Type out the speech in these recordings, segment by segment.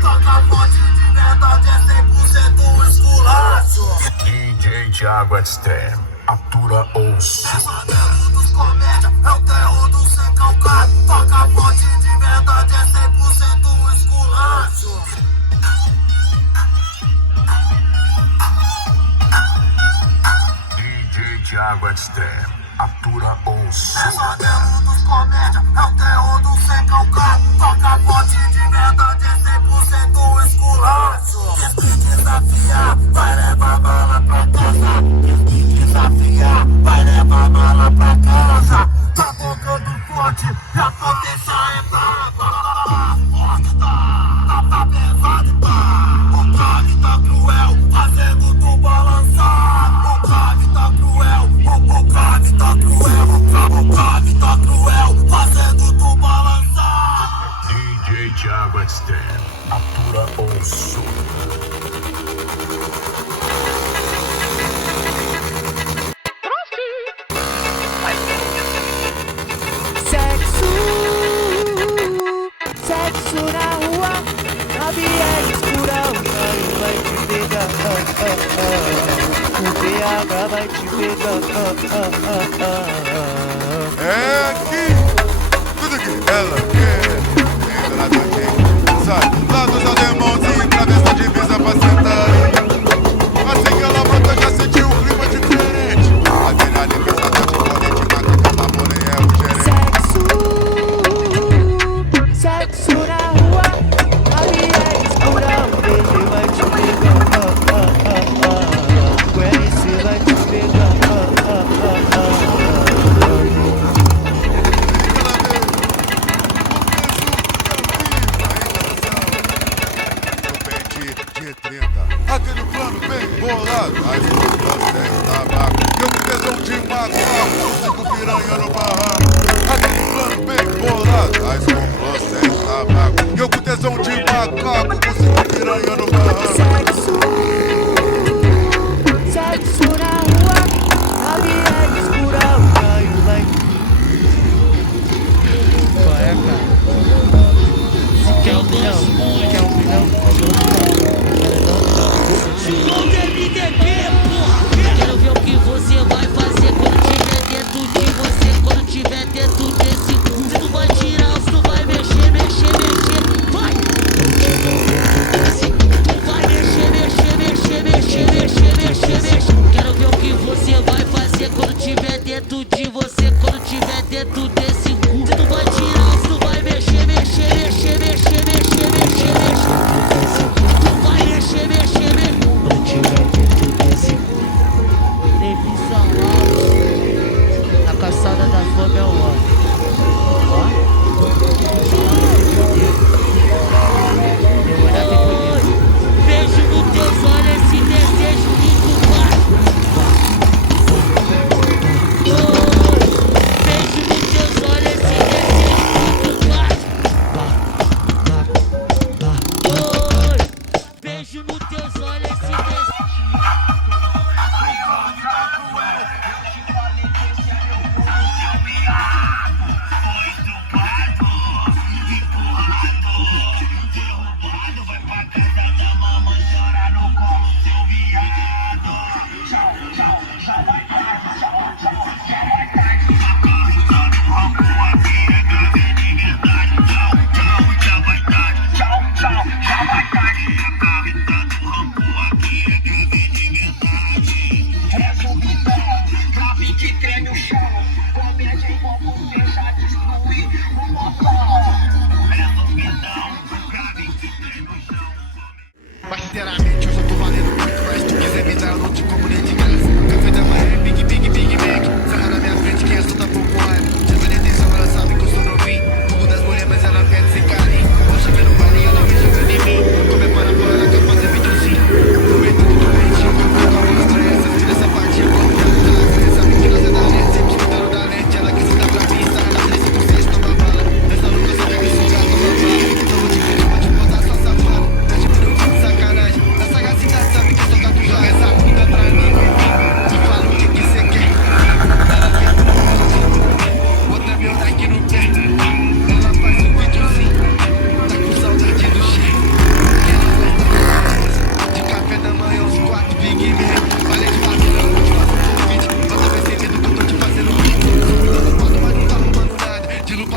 Toca forte de verdade, é 100% esculacho. DJ Thiago Extreme, atura osso. Pesadelo dos comédia, é o terror do sem calcado. Toca forte de verdade, é 100% esculacho. DJ Thiago Extreme, atura osso. Pesadelo dos comédia, é o terror do sem calcado. Toca forte de verdade, é 100% esculacho. Quem desafiar, vai levar bala pra casa. Quem desafiar, vai levar bala pra casa. Tá tocando forte, e a potência é brava. Forte tá pesado, tá. O crave tá cruel, fazendo tu balançar. O crave tá cruel, o crave tá cruel. O crave tá cruel, fazendo tu balançar. DJ Thiago Extreme, atura osso. Sexo na rua, na viagem escura, o raio vai te pegar, o BH vai te pegar, É aqui, tudo que ela quer. Entra na tua sai lá dos alemãozinhos pra ver essa divisa pra sentar aí. Assim que ela brota já sentiu um clima diferente. A virada é pesada de colete, na cama porém é o gerente. sexo na rua, na viagem escura, o BG vai te pegar, o LC vai te pegar. De 30, aquele plano bem bolado. As frutas sem tabaco, eu me tesão de macaco, cinco piranha no barraco. Aquele plano bem bolado. As frutas sem tabaco, eu com tesão de macaco, com cinco piranha no barraco. Sexo na rua, na viagem escura, o raio vai. Qual é, cara? Se quer um milhão, quer um milhão? Quero ver o que você vai fazer quando tiver dentro de você, quando tiver dentro desse cu. Se tu vai tirar, se tu vai mexer, mexer, mexer, vai! Tu vai mexer, mexer, mexer.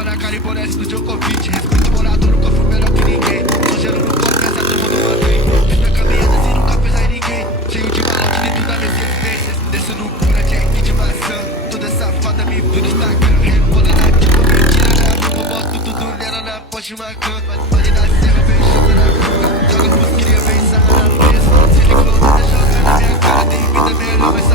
na cara e bonete do Djokovic. Respeito o morador, nunca fui melhor que ninguém. Tô gelo no copo, essa turma não mantém. Fiz minha caminhada assim, nunca fez aí ninguém. Cheio de malote dentro da Mercedes. Desço no pura jack de maçã. Toda safada me viu no Instagram. Rebola na tipo, mentira na rua. Boto tudo nela na Porsche Macan. Pode na serra, vem chama na boca. Joga as queria vem sarra na mesa. Se ele close, joga na minha cara. Tem vida melhor, mas